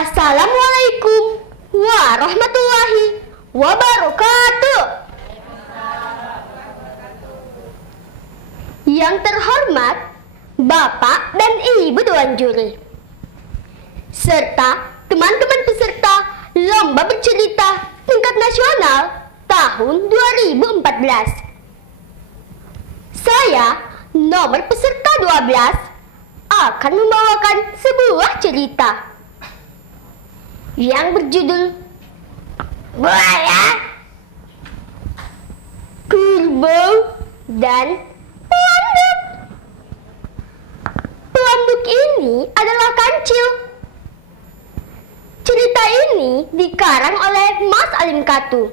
Assalamualaikum warahmatullahi wabarakatuh. Yang terhormat Bapak dan Ibu Dewan Juri, serta teman-teman peserta Lomba Bercerita Tingkat Nasional tahun 2014. Saya, nomor peserta 12, akan membawakan sebuah cerita yang berjudul Buaya, Kerbau, dan Pelanduk. Pelanduk ini adalah kancil. Cerita ini dikarang oleh Mas Alim Katu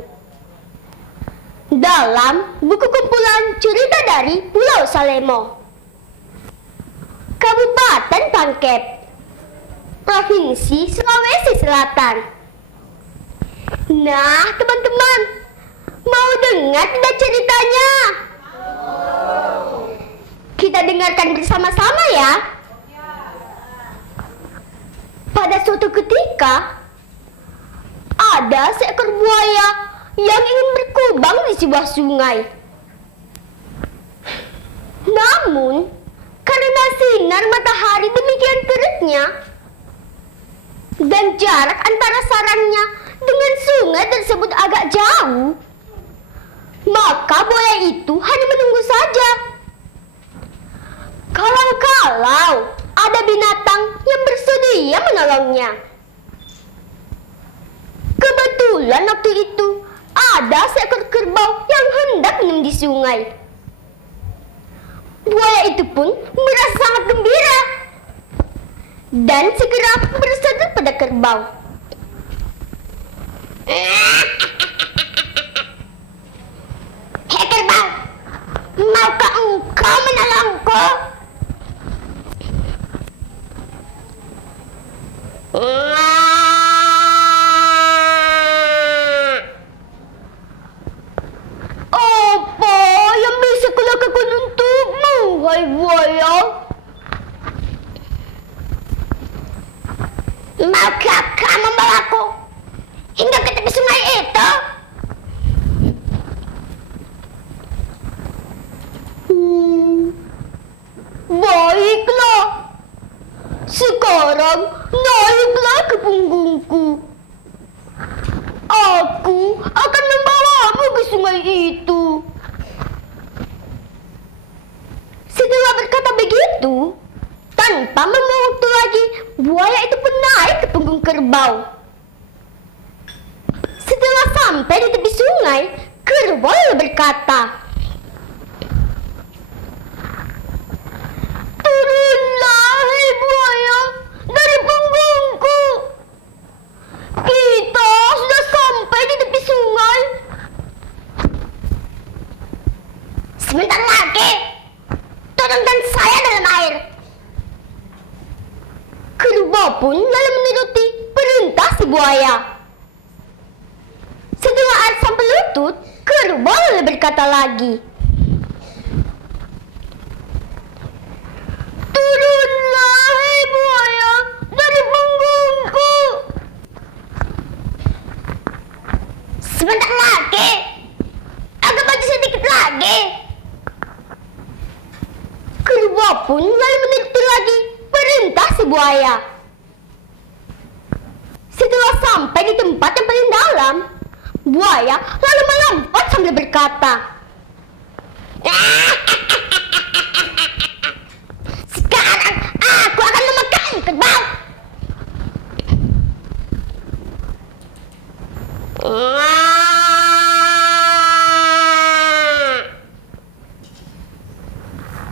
dalam buku kumpulan cerita dari Pulau Salemo, Kabupaten Pangkep, Provinsi Sulawesi Selatan. Nah, teman-teman, mau dengar tidak ceritanya? Kita dengarkan bersama-sama ya. Pada suatu ketika, ada seekor buaya yang ingin berkubang di sebuah sungai. Namun, karena sinar matahari demikian teriknya dan jarak antara sarangnya dengan sungai tersebut agak jauh, maka buaya itu hanya menunggu saja. Kalau-kalau ada binatang yang bersedia menolongnya. Kebetulan waktu itu ada seekor kerbau yang hendak minum di sungai. Buaya itu pun merasa sangat gembira dan segera bersujud pada kerbau. Hei kerbau, maukah engkau menolongku? Apa yang bisa kulakukan untukmu, wahai buaya? Maukah kau membawaku hingga ke tepi sungai itu? Baiklah. Sekarang naiklah ke punggungku. Aku akan membawamu ke sungai itu. Setelah berkata begitu, tanpa membuang waktu lagi, buaya itu pun naik ke punggung kerbau. Setelah sampai di tepi sungai, kerbau berkata, "Turunlah, hei buaya, dari punggungku. Kita sudah sampai di tepi sungai." "Sebentar lagi, turunkan saya dalam air." Kerbau pun lalu menuruti perintah si buaya. Setelah air sampai lutut, kerbau lalu berkata lagi, "Turunlah, hei buaya, dari punggungku." "Sebentar lagi, agak maju sedikit lagi." Kerbau pun lalu menuruti lagi perintah si buaya. Setelah sampai di tempat yang paling dalam, buaya lalu melompat sambil berkata, "Sekarang aku akan memakan kerbau."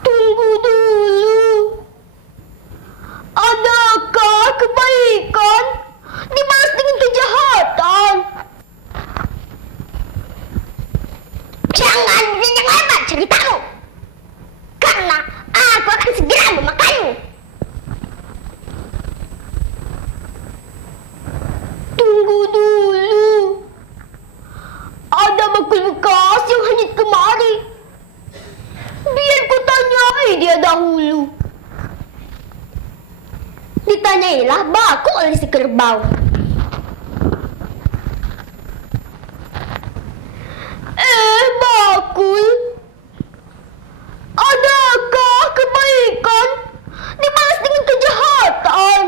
Tunggu dulu. Adakah kebaikan dibalas dengan kejahatan? Jangan lebar ceritamu. Ditanyailah Bakul oleh si kerbau. Bakul, adakah kebaikan dibalas dengan kejahatan?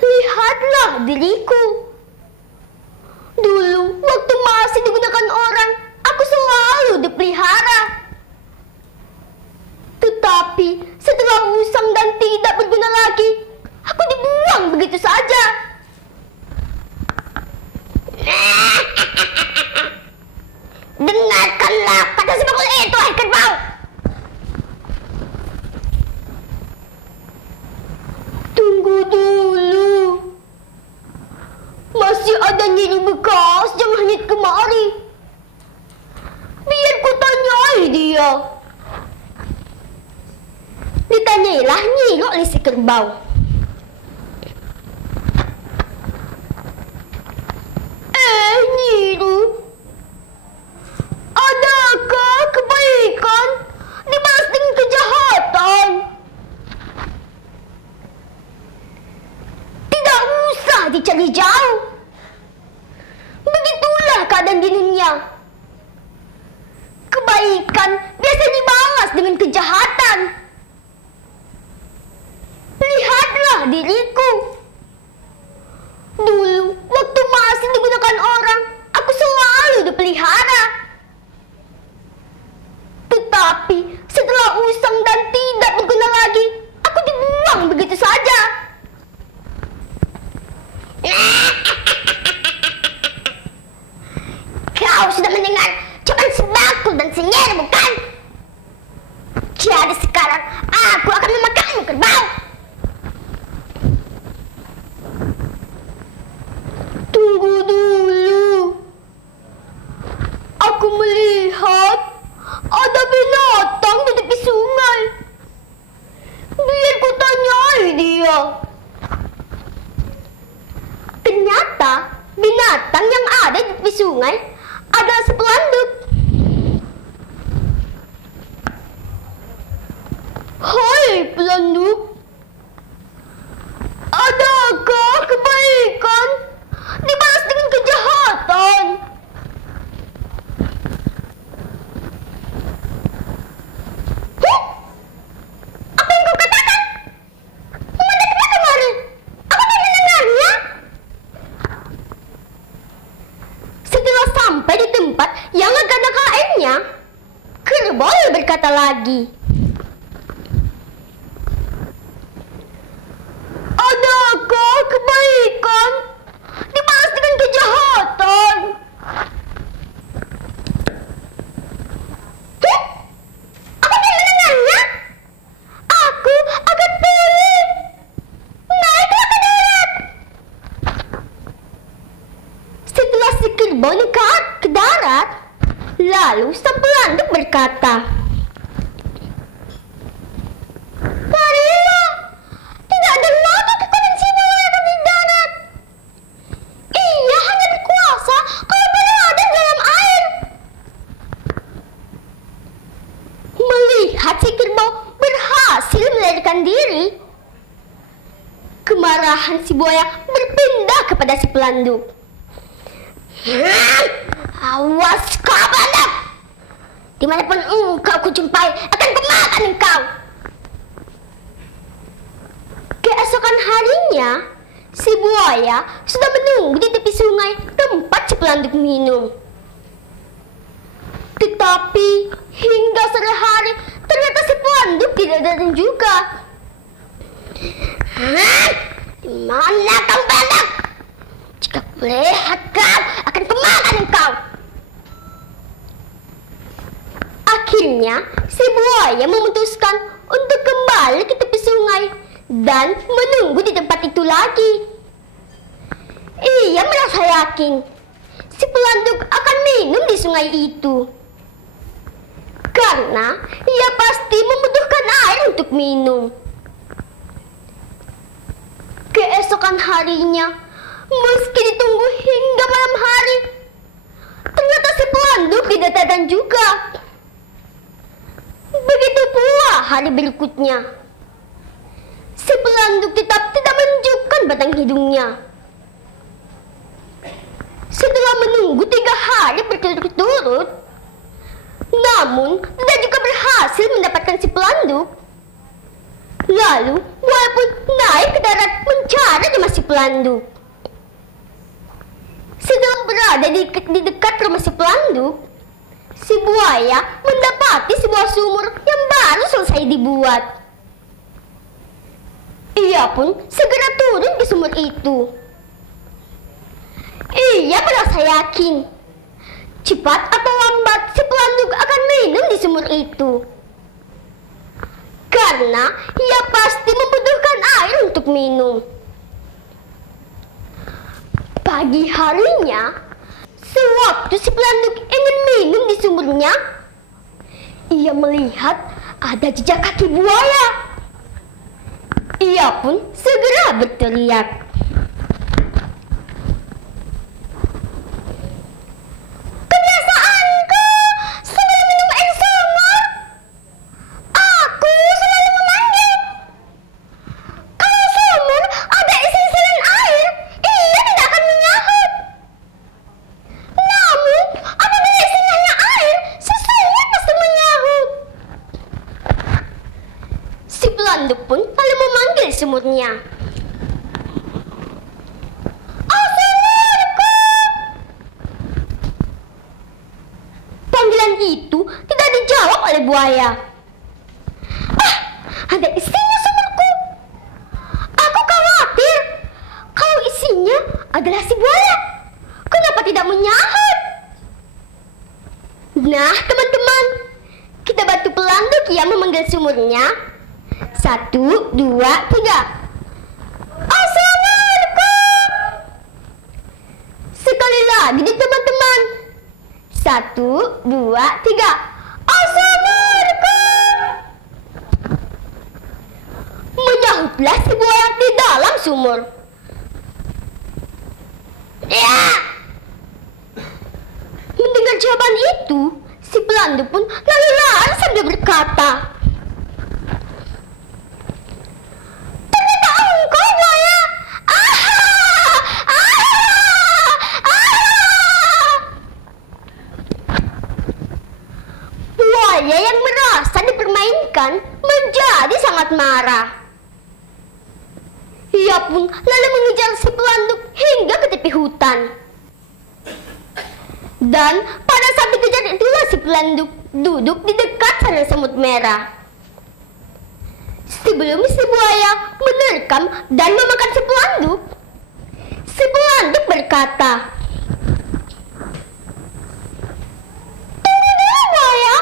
Lihatlah diriku. Dulu, waktu masih digunakan orang, aku selalu dipelihara. Tetapi setelah usang dan tidak berguna lagi, aku dibuang begitu saja. Dengarkanlah kata si Bakul itu, hai kerbau. Tunggu dulu. Masih ada nyeri bekas yang hanyut kemari. Biar ku tanyai dia. Ditanyailah Nyi oleh si kerbau. Nyiru, adakah kebaikan dibalas dengan kejahatan? Tidak usah dicari jauh. Begitulah keadaan di dunia. Kebaikan biasa dibalas dengan kejahatan. Lihatlah diriku. Dulu, waktu masih digunakan orang, aku selalu dipelihara. Tetapi setelah usang dan tidak berguna lagi, aku dibuang begitu saja. Kau sudah mendengar cobaan si Bakul dan si Nyeri, bukan? Jadi sekarang aku akan memakanmu, kerbau. Tunggu dulu. Aku melihat ada binatang di tepi sungai. Biar ku tanyai dia. Ternyata binatang yang ada di tepi sungai adalah sepelanduk. Hai pelanduk, adakah kebaikan dibalas dengan kejahatan? Apa yang kau katakan? Memandangnya kemari. Aku tidak mendengarnya. Setelah sampai di tempat yang agak nakal lainnya, kerbau berkata lagi. Adakah kebaikan dibalas dengan kejahatan? Aku tidak mendengarnya. Aku agak pelik. Naiklah ke darat. Setelah si kerbau naik ke darat, lalu sang pelanduk berkata, "Marilah, tidak ada lagi kekuatan si buaya di darat. Ia hanya berkuasa kalau berada dalam air." Melihat si kerbau berhasil melarikan diri, kemarahan si buaya berpindah kepada si pelanduk. Awas kau, pelanduk! Dimanapun engkau kujumpai, akan kumakan engkau. Keesokan harinya, si buaya sudah menunggu di tepi sungai tempat si pelanduk minum. Tetapi hingga sore hari ternyata si pelanduk tidak datang juga. Mana kau, pelanduk? Jika melihat kau, akan kumakan engkau. Akhirnya si buaya memutuskan untuk kembali ke tepi sungai dan menunggu di tempat itu lagi. Ia merasa yakin si pelanduk akan minum di sungai itu, karena ia pasti membutuhkan air untuk minum. Keesokan harinya, meski ditunggu hingga malam hari, ternyata si pelanduk tidak datang juga. Begitu pula hari berikutnya. Si pelanduk tetap tidak menunjukkan batang hidungnya. Setelah menunggu 3 hari berturut-turut, namun tidak juga berhasil mendapatkan si pelanduk. Lalu buaya pun naik ke darat mencari rumah si pelanduk. Setelah berada di dekat rumah si pelanduk, si buaya mendapati sebuah sumur yang baru selesai dibuat. Ia pun segera turun ke sumur itu. Ia merasa yakin cepat atau lambat si pelanduk akan minum di sumur itu, karena ia pasti membutuhkan air untuk minum. Pagi harinya, sewaktu si pelanduk ingin minum di sumurnya, ia melihat ada jejak kaki buaya. Ia pun segera berteriak, "Kebiasaanku sebelum minum air sumur, aku selalu memanggil. Kalau sumur ada isi selain air, ia tidak akan menyahut. Namun apabila isinya hanya air, sesungguhnya pasti menyahut." Si pelanduk pun lalu memanggil sumurnya. "Oh sumurku!" Panggilan itu tidak dijawab oleh buaya. "Ah, ada isinya sumurku. Aku khawatir kalau isinya adalah si buaya. Kenapa tidak menyahut?" Nah teman-teman, kita bantu pelanduk yang memanggil sumurnya. 1, 2, 3. "Oh sumurku!" Sekali lagi nih teman-teman. 1, 2, 3. "Oh sumurku!" Menyahutlah si buaya di dalam sumur. "Ya!" Mendengar jawaban itu, si pelanduk pun lalu lari sambil berkata, "Ternyata engkau buaya! Ah! Ah! Ah!" Buaya yang merasa dipermainkan menjadi sangat marah. Ia pun lalu mengejar si pelanduk hingga ke tepi hutan. Dan pada saat dikejar itulah si pelanduk duduk di dekat sarang semut merah. Sebelum si buaya menerkam dan memakan si pelanduk berkata, "Tunggu dulu buaya,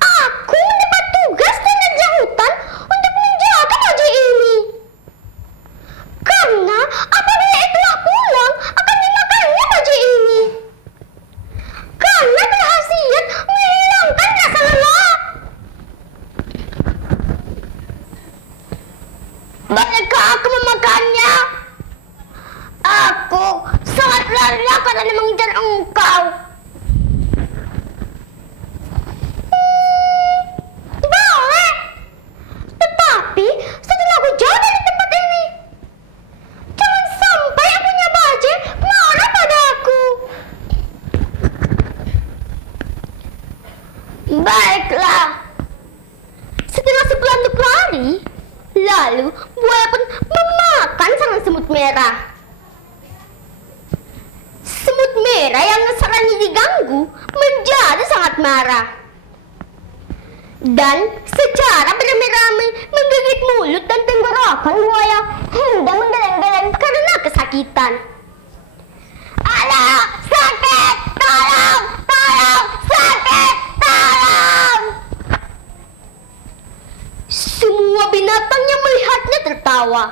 aku mendapat tugas dari raja hutan untuk menjaga baju ini. Karena apabila itulah pulang akan dimakannya baju ini. Karena berkhasiat menghilangkan rasa lelah. Bolehkah aku memakannya? Aku sangat lelah karena mengejar engkau." Boleh. Tetapi setelah aku jauh dari tempat ini, jangan sampai yang punya baju marah padaku. Baiklah. Setelah si pelanduk lari, lalu buaya pun memakan sarang semut merah. Semut merah yang sarangnya diganggu menjadi sangat marah. Dan secara beramai-ramai menggigit mulut dan tenggorokan buaya hingga menggeleng-geleng karena kesakitan. "Alah, sakit! Tolong! Tolong! Sakit! Tolong!" Semua binatang yang melihatnya tertawa.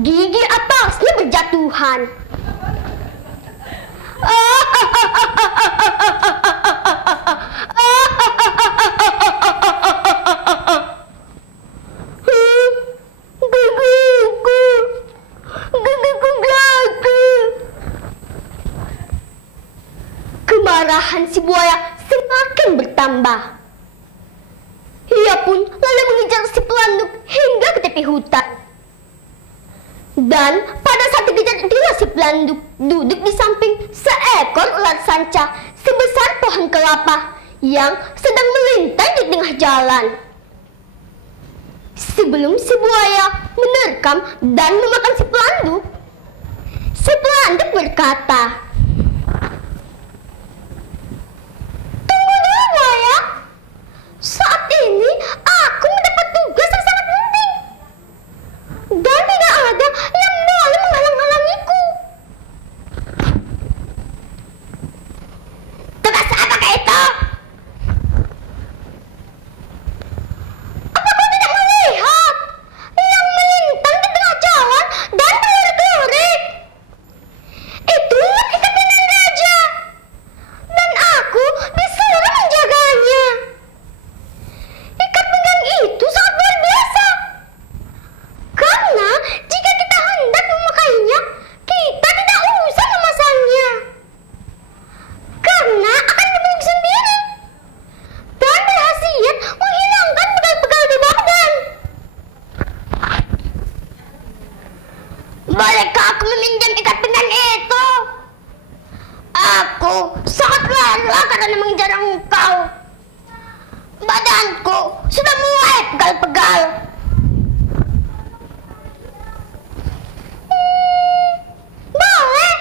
gigi atasnya berjatuhan. Kemarahan si buaya semakin bertambah. Ia pun lalu mengejar si pelanduk hingga ke tepi hutan. Dan pada saat dikejar itulah si pelanduk duduk di samping seekor ular sanca sebesar pohon kelapa yang sedang melintas di tengah jalan. Sebelum si buaya menerkam dan memakan si pelanduk berkata, "Tunggu dulu buaya, saat ini aku mendapat tugas yang sangat penting dan tidak ada yang boleh menghalang-halangiku." "Tugas apakah itu?" "Apa kau tidak melihat yang melintang di tengah jalan dan berlari-lari? Itu ikat pinggang raja dan aku disuruh menjaganya. Ikat pinggang itu sangat luar biasa, karena jika kita hendak memakainya, kita tidak usah memasangnya, karena akan terbang sendiri dan berkhasiat menghilangkan pegal-pegal di badan. Bolehkah aku meminjam ikat pinggang itu? Aku sangat lelah karena mengejar engkau. Badanku sudah mulai pegal-pegal." Boleh,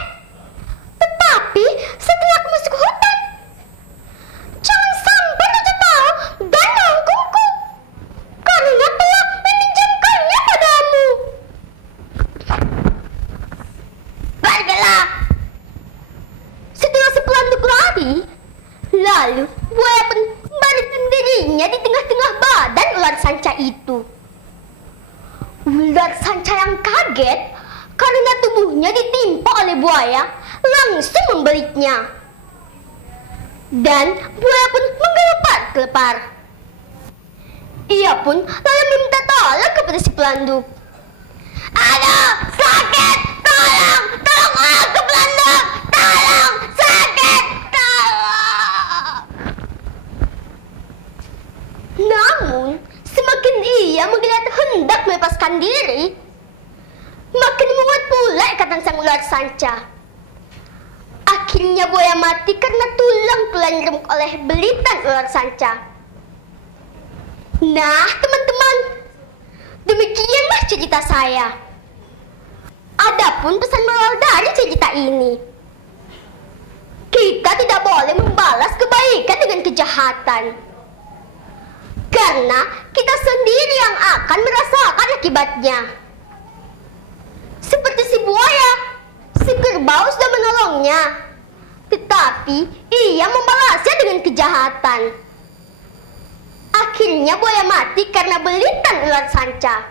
tetapi setelah aku masuk hutan, jangan sampai raja tahu dan menghukumku karena telah meminjamkannya padamu. Pergilah. Setelah si pelanduk lari, lalu buaya pun membaringkan dirinya di tengah-tengah badan ular sanca itu. Ular sanca yang kaget karena tubuhnya ditimpa oleh buaya langsung membeliknya. Dan buaya pun menggelepar-gelepar. Ia pun lalu meminta tolong kepada si pelanduk. "Aduh, sakit! Tolong! Tolong aku, pelanduk! Tolong! Sakit! Tolong!" Namun, semakin ia melihat hendak melepaskan diri, makin menguat pula ikatan sang ular sanca. Akhirnya buaya mati karena tulang-tulang remuk oleh belitan ular sanca. Nah, teman-teman, demikianlah cerita saya. Adapun pesan moral dari cerita ini, kita tidak boleh membalas kebaikan dengan kejahatan, karena kita sendiri yang akan merasakan akibatnya. Seperti si buaya, si kerbau sudah menolongnya, tetapi ia membalasnya dengan kejahatan. Akhirnya buaya mati karena belitan ular sanca.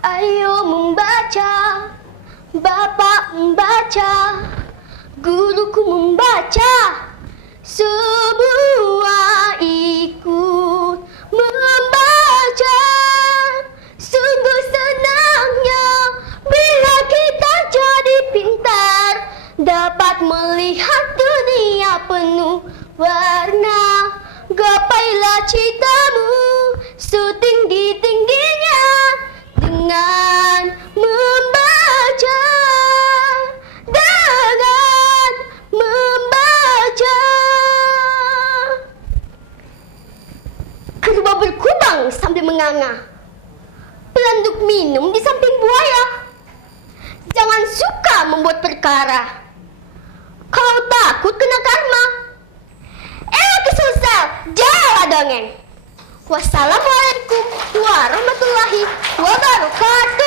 Ayo membaca, Bapak membaca, guruku membaca, semua ikut membaca. Sungguh senangnya bila kita jadi pintar, dapat melihat dunia penuh warna. Gapailah citamu setinggi-tingginya dengan membaca, dengan membaca. Kerbau berkubang sambil menganga. Pelanduk minum di samping buaya. Jangan suka membuat perkara. Kalau takut kena karma, susah, Jawa dongeng. Wassalamualaikum warahmatullahi wabarakatuh.